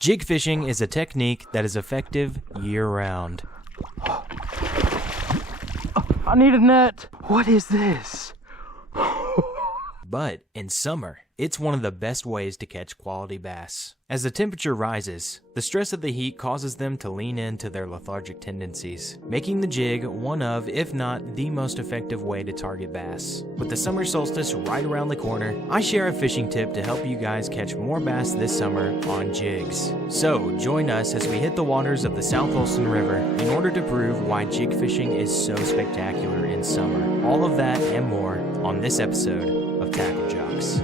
Jig fishing is a technique that is effective year-round. I need a net. What is this? But in summer, it's one of the best ways to catch quality bass. As the temperature rises, the stress of the heat causes them to lean into their lethargic tendencies, making the jig one of, if not the most effective way to target bass. With the summer solstice right around the corner, I share a fishing tip to help you guys catch more bass this summer on jigs. So join us as we hit the waters of the South Holston River in order to prove why jig fishing is so spectacular in summer. All of that and more on this episode of TackleJox.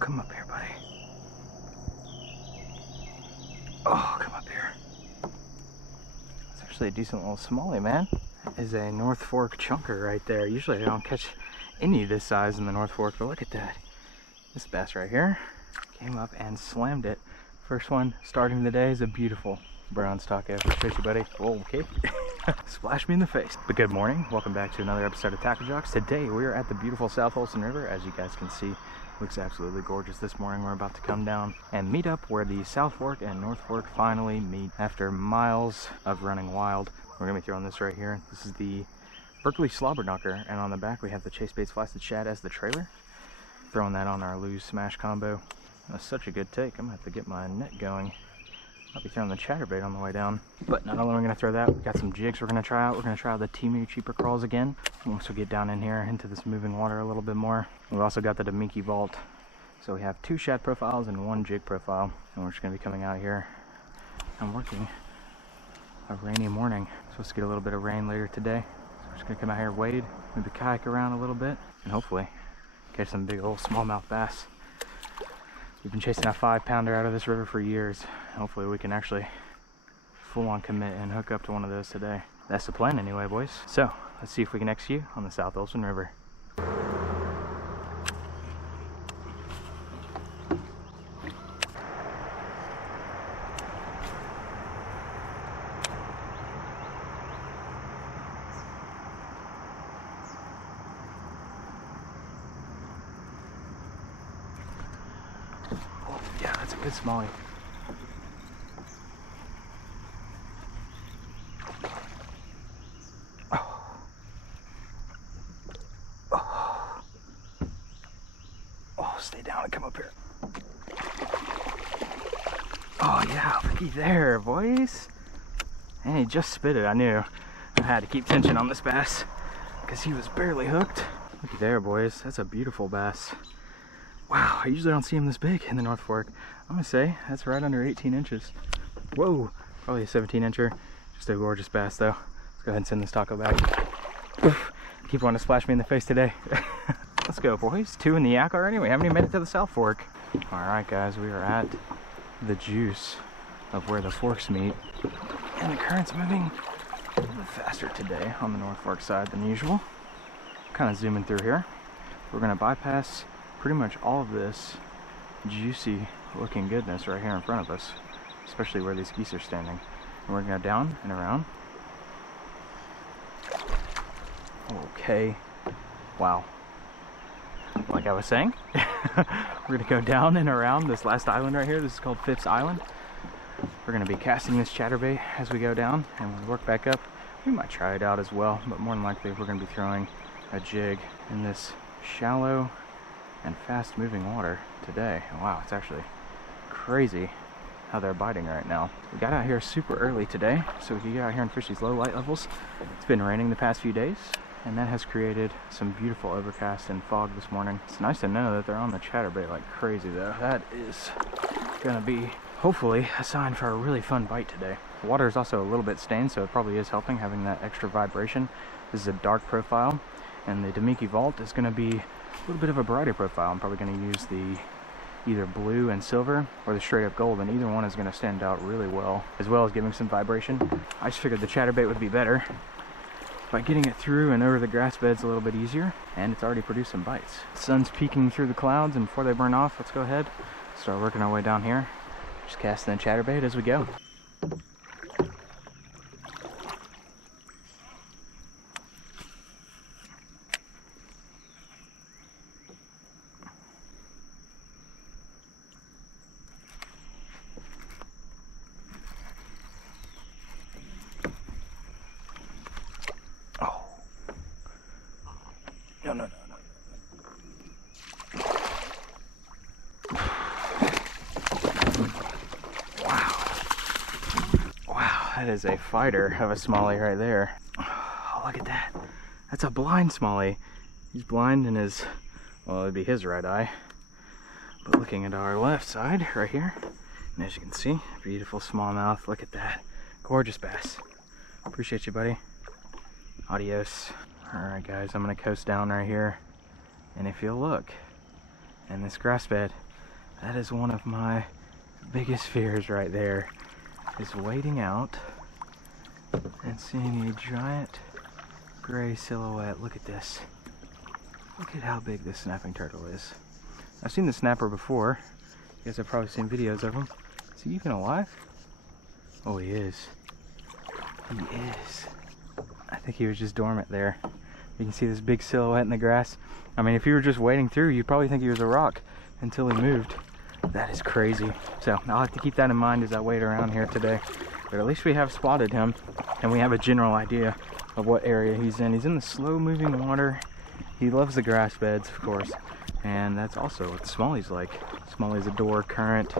Come up here, buddy. Oh, come up here. It's actually a decent little smallie, man. That is a North Fork chunker right there. Usually I don't catch any this size in the North Fork, but look at that. This bass right here came up and slammed it. First one starting the day is a beautiful brown stock average fishy, buddy. Oh, okay. Splash me in the face. But good morning. Welcome back to another episode of TackleJox. Today we are at the beautiful South Holston River. As you guys can see, looks absolutely gorgeous this morning. We're about to come down and meet up where the South Fork and North Fork finally meet after miles of running wild. We're gonna be throwing this right here. This is the Berkeley Slobber Knocker, and on the back we have the Chase Baits Flaccid Shad as the trailer. Throwing that on our Lose Smash combo. That's such a good take. I'm gonna have to get my net going. I'll be throwing the chatterbait on the way down. But not only are we going to throw that, we got some jigs we're going to try out. We're going to try out the Timu cheaper crawls again once we get down in here into this moving water a little bit more. We've also got the Demiki Vault. So we have 2 shad profiles and 1 jig profile. And we're just going to be coming out here and working a rainy morning. Supposed to get a little bit of rain later today. So we're just going to come out here, wade, maybe kayak around a little bit, and hopefully catch some big old smallmouth bass. We've been chasing a 5-pounder out of this river for years. Hopefully we can actually full-on commit and hook up to one of those today. That's the plan anyway, boys. So let's see if we can execute on the South Holston River. Yeah, that's a good smallie. Oh. Oh. Oh, stay down and come up here. Oh yeah, looky there, boys. And he just spit it. I knew I had to keep tension on this bass because he was barely hooked. Looky there, boys. That's a beautiful bass. Wow, I usually don't see him this big in the North Fork. I'm gonna say that's right under 18 inches. Whoa, probably a 17-incher. Just a gorgeous bass though. Let's go ahead and send this taco back. Oof. Keep wanting to splash me in the face today. Let's go, boys. 2 in the yak already. We haven't even made it to the South Fork. All right, guys, we are at the juice of where the forks meet. And the current's moving a little bit faster today on the North Fork side than usual. Kind of zooming through here. We're gonna bypass pretty much all of this juicy looking goodness right here in front of us, especially where these geese are standing. And we're gonna go down and around. Okay, wow. Like I was saying, we're gonna go down and around this last island right here. This is called Phipps Island. We're gonna be casting this chatterbait as we go down, and when we work back up, we might try it out as well, but more than likely we're gonna be throwing a jig in this shallow and fast moving water today. Wow, it's actually crazy how they're biting right now. We got out here super early today, so we could get out here and fish these low light levels. It's been raining the past few days, and that has created some beautiful overcast and fog this morning. It's nice to know that they're on the chatterbait like crazy though. That is gonna be hopefully a sign for a really fun bite today. The water is also a little bit stained, so it probably is helping having that extra vibration. This is a dark profile, and the Damiki Vault is gonna be a little bit of a brighter profile. I'm probably gonna use the either blue and silver or the straight up gold, and either one is gonna stand out really well as giving some vibration. I just figured the chatterbait would be better by getting it through and over the grass beds a little bit easier, and it's already produced some bites. The sun's peeking through the clouds, and before they burn off, let's go ahead, start working our way down here. Just casting the chatterbait as we go. No. Wow, that is a fighter of a smallie right there. Oh, look at that. That's a blind smallie. He's blind in his, well, it'd be his right eye. But looking at our left side right here, and as you can see, beautiful smallmouth. Look at that. Gorgeous bass. Appreciate you, buddy. Adios. Alright guys, I'm going to coast down right here, and if you look in this grass bed, that is one of my biggest fears right there, is wading out and seeing a giant gray silhouette. Look at this. Look at how big this snapping turtle is. I've seen the snapper before. You guys have probably seen videos of him. Is he even alive? Oh, he is. He is. I think he was just dormant there. You can see this big silhouette in the grass. I mean, if you were just wading through, you'd probably think he was a rock until he moved. That is crazy. So I'll have to keep that in mind as I wade around here today. But at least we have spotted him, and we have a general idea of what area he's in. He's in the slow moving water. He loves the grass beds, of course. And that's also what smallies like. Smallies adore current,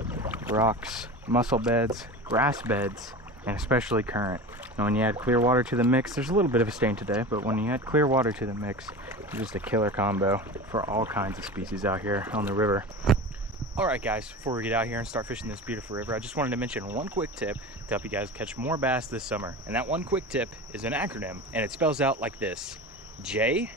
rocks, mussel beds, grass beds, and especially current. Now when you add clear water to the mix, there's a little bit of a stain today, but when you add clear water to the mix, it's just a killer combo for all kinds of species out here on the river. Alright guys, before we get out here and start fishing this beautiful river, I just wanted to mention one quick tip to help you guys catch more bass this summer. And that one quick tip is an acronym, and it spells out like this: J-I-G.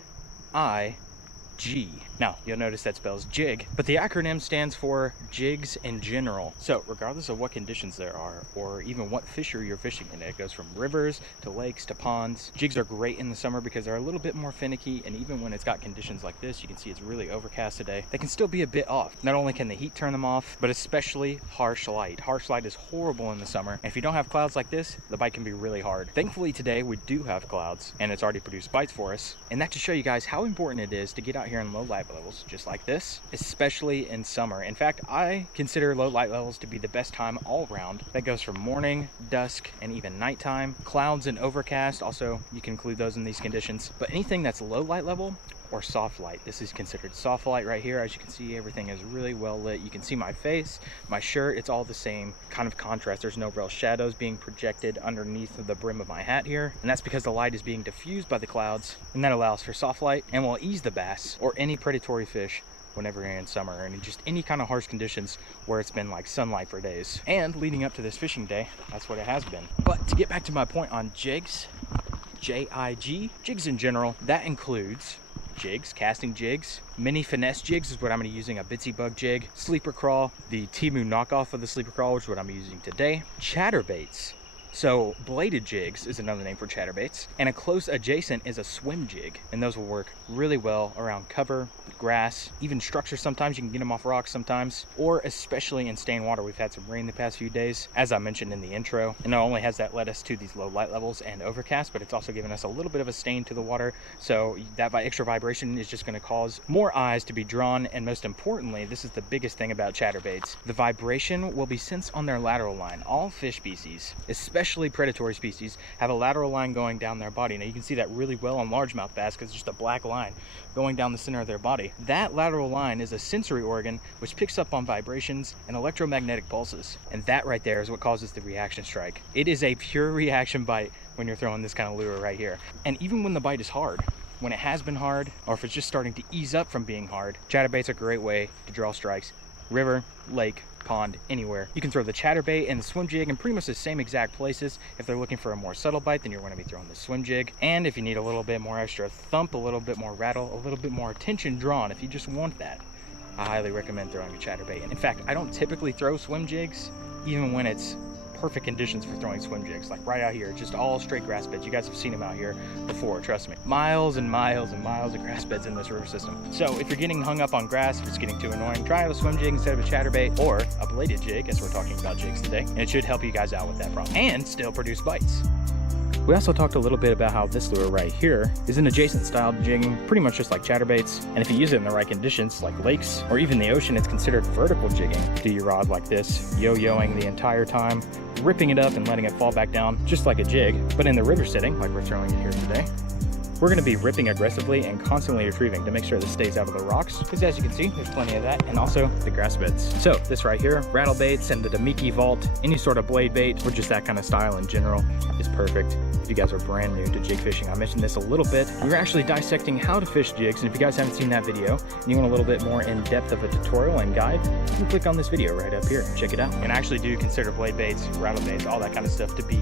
Now, you'll notice that spells jig, but the acronym stands for jigs in general. So regardless of what conditions there are, or even what fishery you're fishing in, it goes from rivers to lakes to ponds. Jigs are great in the summer because they're a little bit more finicky, and even when it's got conditions like this, you can see it's really overcast today, they can still be a bit off. Not only can the heat turn them off, but especially harsh light. Harsh light is horrible in the summer, and if you don't have clouds like this, the bite can be really hard. Thankfully today we do have clouds, and it's already produced bites for us, and that to show you guys how important it is to get out here in low light levels just like this, especially in summer. In fact, I consider low light levels to be the best time all around. That goes from morning, dusk, and even nighttime. Clouds and overcast, also you can include those in these conditions, but anything that's low light level or soft light, this is considered soft light right here. As you can see, everything is really well lit. You can see my face, my shirt, it's all the same kind of contrast. There's no real shadows being projected underneath the brim of my hat here, and that's because the light is being diffused by the clouds, and that allows for soft light and will ease the bass or any predatory fish whenever you're in summer and just any kind of harsh conditions where it's been like sunlight for days. And leading up to this fishing day, that's what it has been. But to get back to my point on jigs, J-I-G, jigs in general, that includes jigs, casting jigs, mini finesse jigs is what I'm going to be using, a bitsy bug jig, sleeper crawl, the Timu knockoff of the sleeper crawl, which is what I'm using today, chatterbaits. So bladed jigs is another name for chatterbaits, and a close adjacent is a swim jig, and those will work really well around cover, grass, even structures. Sometimes you can get them off rocks sometimes, or especially in stained water. We've had some rain the past few days, as I mentioned in the intro, and not only has that led us to these low light levels and overcast, but it's also given us a little bit of a stain to the water, so that extra vibration is just going to cause more eyes to be drawn, and most importantly, this is the biggest thing about chatterbaits, the vibration will be sensed on their lateral line. All fish species, especially especially predatory species, have a lateral line going down their body. Now you can see that really well on largemouth bass because it's just a black line going down the center of their body. That lateral line is a sensory organ which picks up on vibrations and electromagnetic pulses. And that right there is what causes the reaction strike. It is a pure reaction bite when you're throwing this kind of lure right here. And even when the bite is hard, when it has been hard, or if it's just starting to ease up from being hard, chatterbait's a great way to draw strikes. River, lake, pond, anywhere. You can throw the chatterbait and the swim jig in pretty much the same exact places. If they're looking for a more subtle bite, then you're going to be throwing the swim jig. And if you need a little bit more extra thump, a little bit more rattle, a little bit more attention drawn, if you just want that, I highly recommend throwing a chatterbait. And in fact, I don't typically throw swim jigs, even when it's perfect conditions for throwing swim jigs. Like right out here, just all straight grass beds. You guys have seen them out here before, trust me. Miles and miles and miles of grass beds in this river system. So if you're getting hung up on grass, if it's getting too annoying, try a swim jig instead of a chatterbait, or a bladed jig, as we're talking about jigs today. And it should help you guys out with that problem and still produce bites. We also talked a little bit about how this lure right here is an adjacent style to jigging, pretty much just like chatterbaits. And if you use it in the right conditions, like lakes or even the ocean, it's considered vertical jigging. Do your rod like this, yo-yoing the entire time, ripping it up and letting it fall back down, just like a jig. But in the river setting, like we're throwing it here today, we're going to be ripping aggressively and constantly retrieving to make sure this stays out of the rocks, because as you can see, there's plenty of that, and also the grass beds. So this right here, rattle baits and the Damiki vault, any sort of blade bait, or just that kind of style in general, is perfect. If you guys are brand new to jig fishing, I mentioned this a little bit. We're actually dissecting how to fish jigs, and if you guys haven't seen that video and you want a little bit more in depth of a tutorial and guide, you can click on this video right up here and check it out. And I actually do consider blade baits, rattle baits, all that kind of stuff to be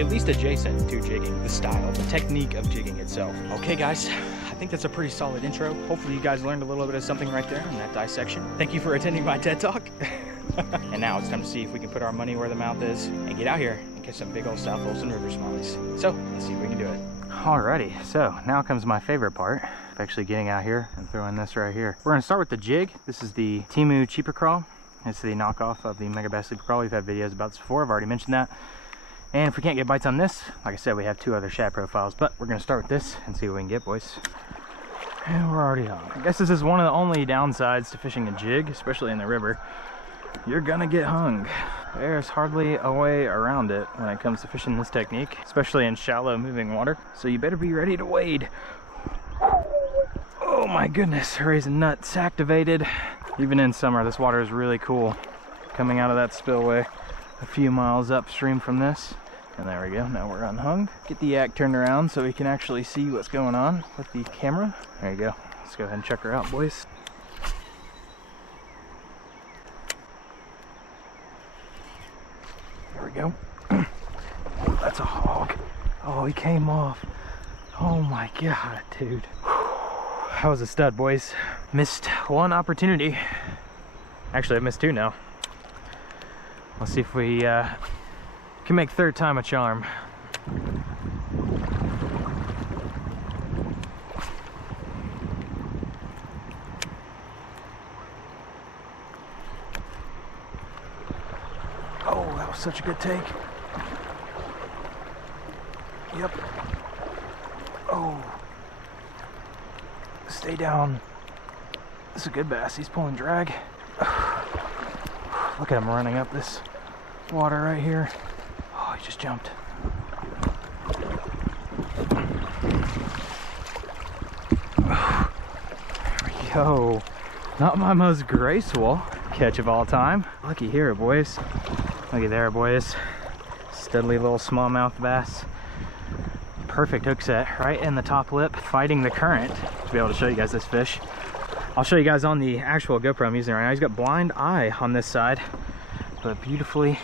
at least adjacent to jigging, the style, the technique of jigging itself. Okay guys, I think that's a pretty solid intro. Hopefully you guys learned a little bit of something right there in that dissection. Thank you for attending my TED Talk. And now it's time to see if we can put our money where the mouth is and get out here and catch some big old South Holston River smallies. So let's see if we can do it. Alrighty, so now comes my favorite part of actually getting out here and throwing this right here. We're gonna start with the jig. This is the Temu Cheaper Crawl. It's the knockoff of the Mega Bass Sleeper Crawl. We've had videos about this before, I've already mentioned that. And if we can't get bites on this, like I said, we have two other shad profiles, but we're gonna start with this and see what we can get, boys. And we're already on. I guess this is one of the only downsides to fishing a jig, especially in the river. You're gonna get hung. There's hardly a way around it when it comes to fishing this technique, especially in shallow moving water. So you better be ready to wade. Oh my goodness, raising nuts activated. Even in summer, this water is really cool. Coming out of that spillway a few miles upstream from this. And there we go, now we're unhung. Get the yak turned around so we can actually see what's going on with the camera. There you go, let's go ahead and check her out, boys. There we go. That's a hog. Oh, he came off. Oh my god, dude. That was a stud, boys. Missed one opportunity. Actually, I missed two now. Let's see if we can make third time a charm. Oh, that was such a good take. Yep. Oh. Stay down. This is a good bass. He's pulling drag. Look at him running up this water right here. Oh, he just jumped. There we go. Not my most graceful catch of all time. Looky here, boys. Looky there, boys. Studly little smallmouth bass. Perfect hook set right in the top lip, fighting the current to be able to show you guys this fish. I'll show you guys on the actual GoPro I'm using right now. He's got blind eye on this side, but beautifully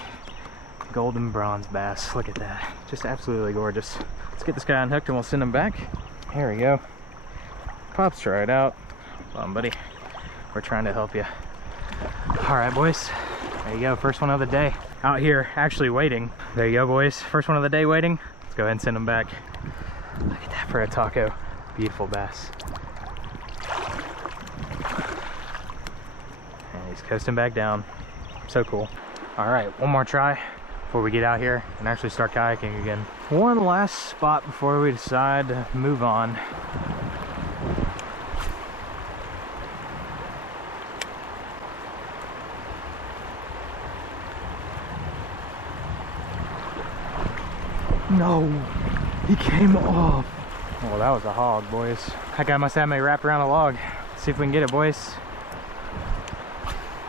golden bronze bass. Look at that. Just absolutely gorgeous. Let's get this guy unhooked and we'll send him back. Here we go. Pops right out. Come on, buddy. We're trying to help you. All right, boys. There you go. First one of the day. Out here actually waiting. There you go, boys. First one of the day waiting. Let's go ahead and send him back. Look at that for a taco. Beautiful bass. And he's coasting back down. So cool. All right, one more try before we get out here and actually start kayaking again. One last spot before we decide to move on. No, he came off. Oh, that was a hog, boys. That guy must have me wrapped around a log. Let's see if we can get it, boys.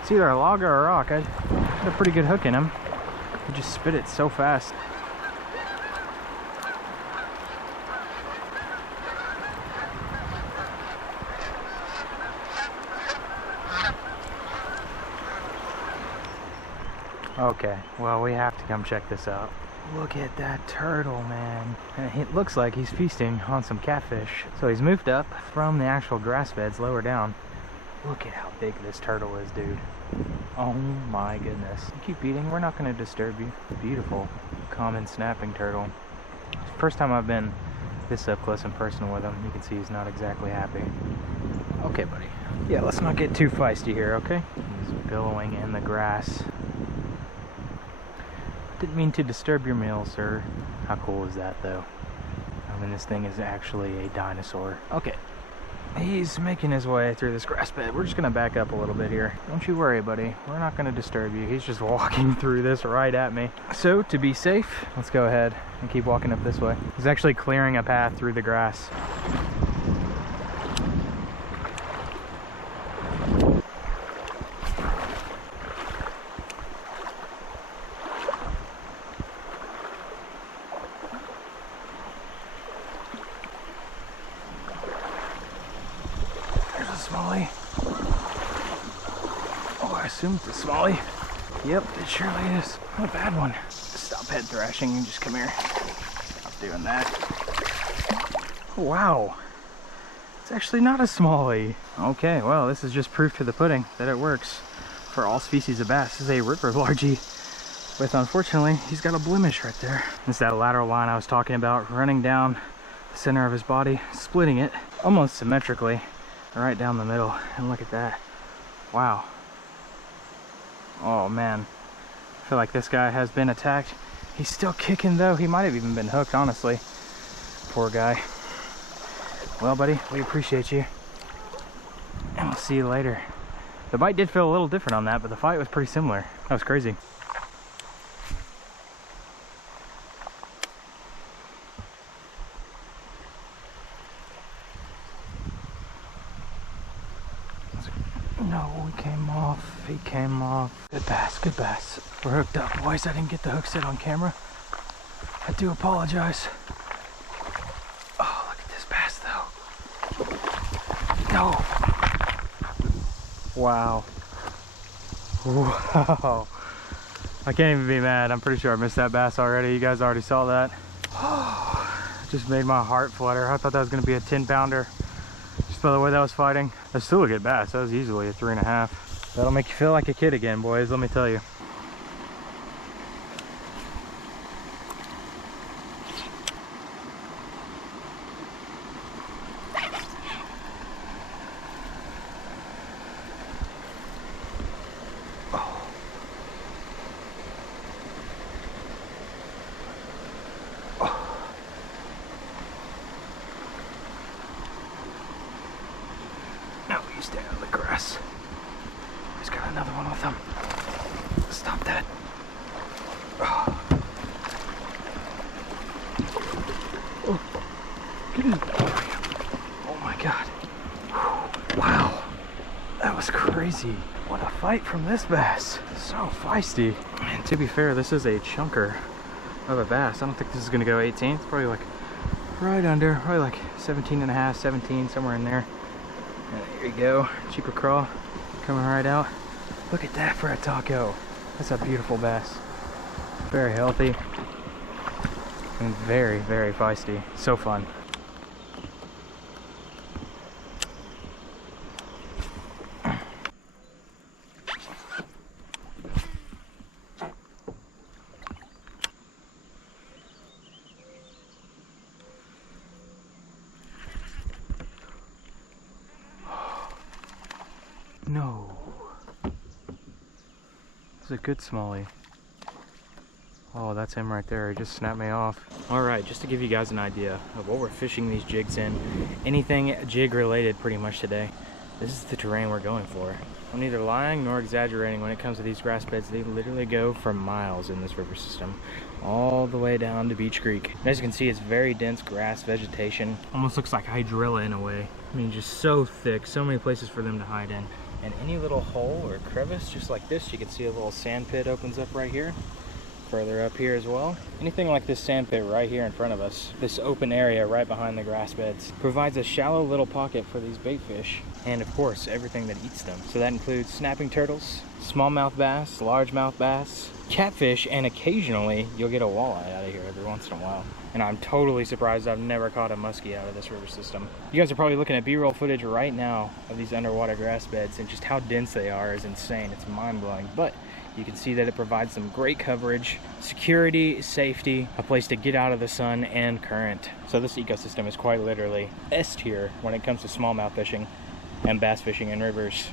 It's either a log or a rock. I had a pretty good hook in him. He just spit it so fast. Okay, well, we have to come check this out. Look at that turtle, man. And it looks like he's feasting on some catfish. So he's moved up from the actual grass beds lower down. Look at how big this turtle is, dude. Oh my goodness. You keep eating, we're not going to disturb you. Beautiful, common snapping turtle. First time I've been this up close and personal with him. You can see he's not exactly happy. Okay, buddy. Yeah, let's not get too feisty here, okay? He's billowing in the grass. Didn't mean to disturb your meal, sir. How cool is that, though? I mean, this thing is actually a dinosaur. Okay. He's making his way through this grass bed. We're just going to back up a little bit here. Don't you worry, buddy. We're not going to disturb you. He's just walking through this right at me. So, to be safe, let's go ahead and keep walking up this way. He's actually clearing a path through the grass. Smallie. Oh, I assume it's a smallie. Yep, it surely is. Not a bad one. Stop head thrashing and just come here. Stop doing that. Oh, wow. It's actually not a smallie. Okay, well, this is just proof to the pudding that it works for all species of bass. This is a river largie, with, unfortunately, he's got a blemish right there. This is that lateral line I was talking about, running down the center of his body, splitting it almost symmetrically. Right down the middle, and look at that. Wow. Oh man, I feel like this guy has been attacked. He's still kicking though. He might have even been hooked, honestly. Poor guy. Well, buddy, we appreciate you, and we'll see you later. The bite did feel a little different on that, but the fight was pretty similar. That was crazy. No, he came off. He came off. Good bass, good bass. We're hooked up, boys. I didn't get the hook set on camera. I do apologize. Oh, look at this bass, though. No. Wow. Wow. I can't even be mad. I'm pretty sure I missed that bass already. You guys already saw that. Oh, just made my heart flutter. I thought that was going to be a 10-pounder. Just by the way that was fighting. That's still a good bass. That was easily a 3.5. That'll make you feel like a kid again, boys, let me tell you. Stay out of the grass. He's got another one with him. Stop that. Oh. Oh. Get in. Oh my god. Wow. That was crazy. What a fight from this bass. So feisty. And to be fair, this is a chunker of a bass. I don't think this is going to go 18. It's probably like right under, probably like 17.5, 17, somewhere in there. And there you go, cheaper crawl coming right out. Look at that for a taco. That's a beautiful bass. Very healthy and very, very feisty. So fun. No. It's a good smallie. Oh, that's him right there. He just snapped me off. Alright, just to give you guys an idea of what we're fishing these jigs in, anything jig related pretty much today, this is the terrain we're going for. I'm neither lying nor exaggerating when it comes to these grass beds. They literally go for miles in this river system. all the way down to Beach Creek. And as you can see, it's very dense grass vegetation. Almost looks like hydrilla in a way. I mean, just so thick, so many places for them to hide in. And any little hole or crevice, just like this, you can see a little sand pit opens up right here. Further up here as well. Anything like this sand pit right here in front of us, this open area right behind the grass beds, provides a shallow little pocket for these bait fish, and of course everything that eats them. So that includes snapping turtles, smallmouth bass, largemouth bass, catfish, and occasionally you'll get a walleye out of here every once in a while. And I'm totally surprised I've never caught a muskie out of this river system. You guys are probably looking at B-roll footage right now of these underwater grass beds, and just how dense they are is insane. It's mind-blowing. But you can see that it provides some great coverage, security, safety, a place to get out of the sun and current. So this ecosystem is quite literally S tier when it comes to smallmouth fishing and bass fishing in rivers.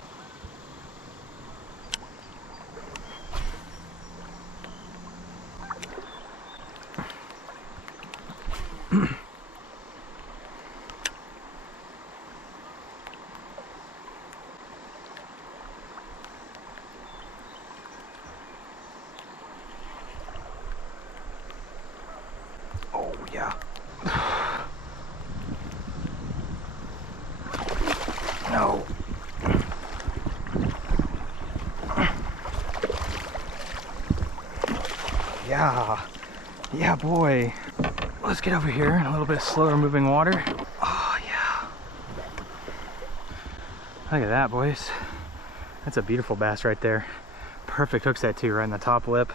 Yeah. No. Yeah. Yeah, boy. Let's get over here in a little bit slower moving water. Oh, yeah. Look at that, boys. That's a beautiful bass right there. Perfect hook set too, right in the top lip.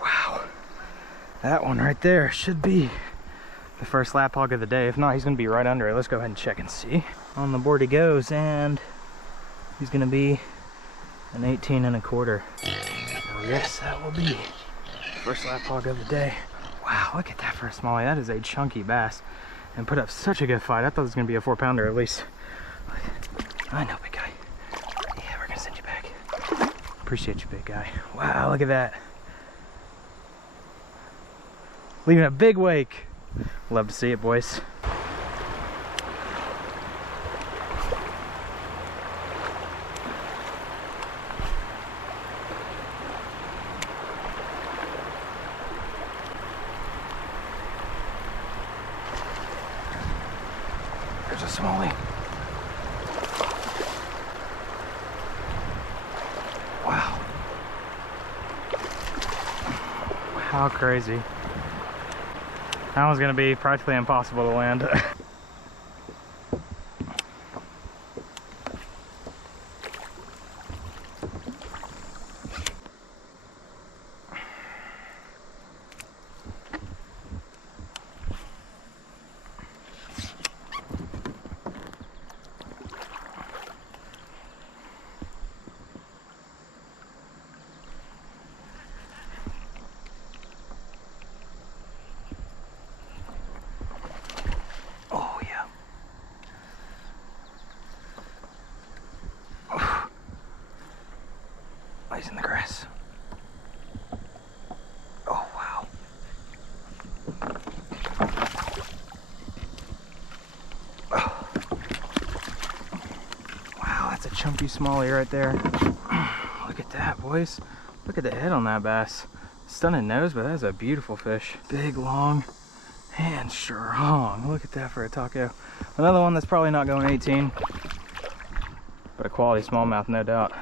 Wow. That one right there should be the first lap hog of the day. If not, he's gonna be right under it. Let's go ahead and check and see. On the board he goes, and he's gonna be an 18 1/4. So yes, that will be first lap hog of the day. Wow, look at that for a smallie. That is a chunky bass, and put up such a good fight. I thought it was gonna be a 4-pounder at least. I know, big guy. Yeah, we're gonna send you back. Appreciate you, big guy. Wow, look at that. Leaving a big wake. Love to see it, boys. There's a smallie. Wow. How crazy. That one's gonna be practically impossible to land. He's in the grass. Oh, wow. Oh. Wow, that's a chunky smallie right there. Look at that, boys. Look at the head on that bass. Stunning nose, but that's a beautiful fish. Big, long, and strong. Look at that for a taco. Another one that's probably not going 18, but a quality smallmouth, no doubt.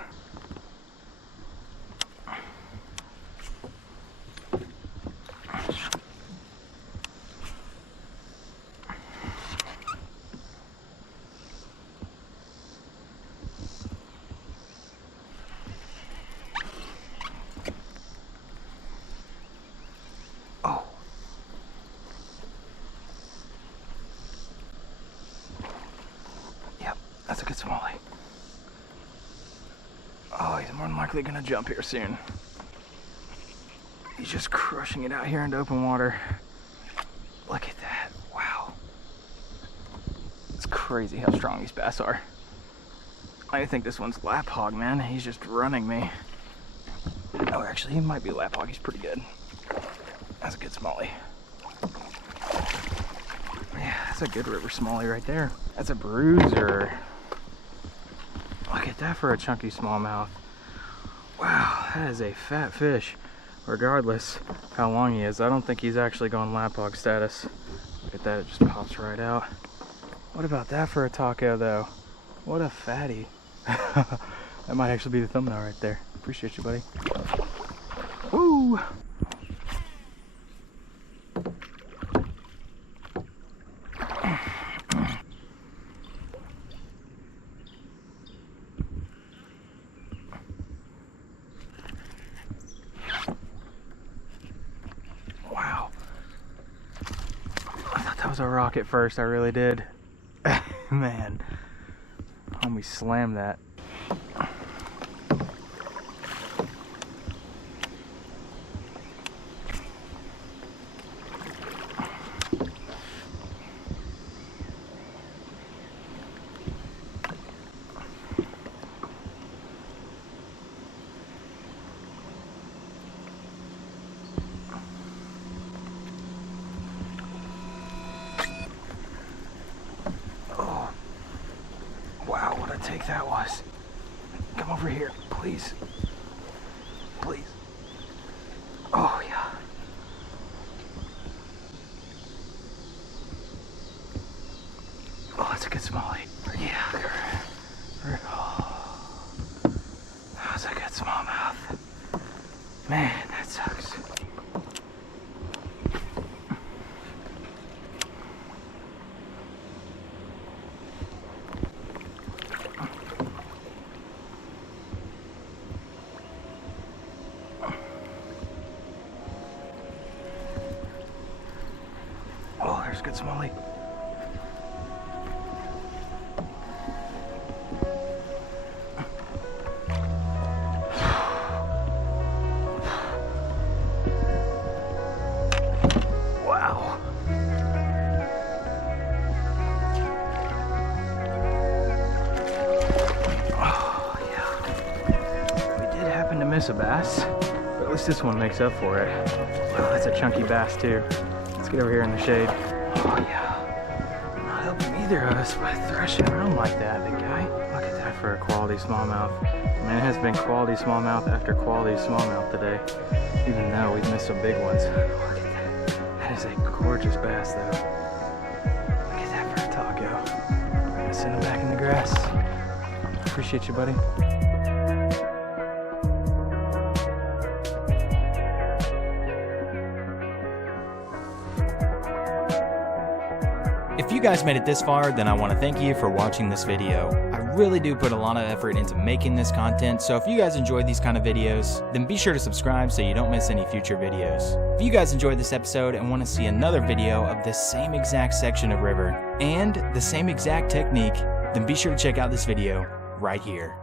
That's a good smallie. Oh, he's more than likely gonna jump here soon. He's just crushing it out here into open water. Look at that, wow. It's crazy how strong these bass are. I think this one's lap hog, man. He's just running me. Oh, actually, he might be lap hog. He's pretty good. That's a good smallie. Yeah, that's a good river smallie right there. That's a bruiser. Look at that for a chunky smallmouth. Wow, that is a fat fish. regardless how long he is. I don't think he's actually going lapdog status. Look at that, it just pops right out. What about that for a taco though? What a fatty. That might actually be the thumbnail right there. Appreciate you, buddy. Woo! Wow. I thought that was a rock at first, I really did. Man. Homie slammed that. Wow, what a take that was. Come over here, please. Please. Oh, yeah. Oh, that's a good smallie. Yeah. Oh, that was a good smallmouth. Man, that sucks. Oh, there's a good smallie. Wow. Oh, yeah. We did happen to miss a bass, but at least this one makes up for it. Oh, that's a chunky bass too. Let's get over here in the shade. Oh yeah. Not helping either of us by thrashing around like that, big guy. Look at that for a quality smallmouth. Man, it has been quality smallmouth after quality smallmouth today, even though we've missed some big ones. Look at that. That is a gorgeous bass though. Look at that for a taco. I'm gonna send him back in the grass. Appreciate you, buddy. If you guys made it this far, then I want to thank you for watching this video. I really do put a lot of effort into making this content, so if you guys enjoyed these kind of videos, then be sure to subscribe so you don't miss any future videos. If you guys enjoyed this episode and want to see another video of this same exact section of river and the same exact technique, then be sure to check out this video right here.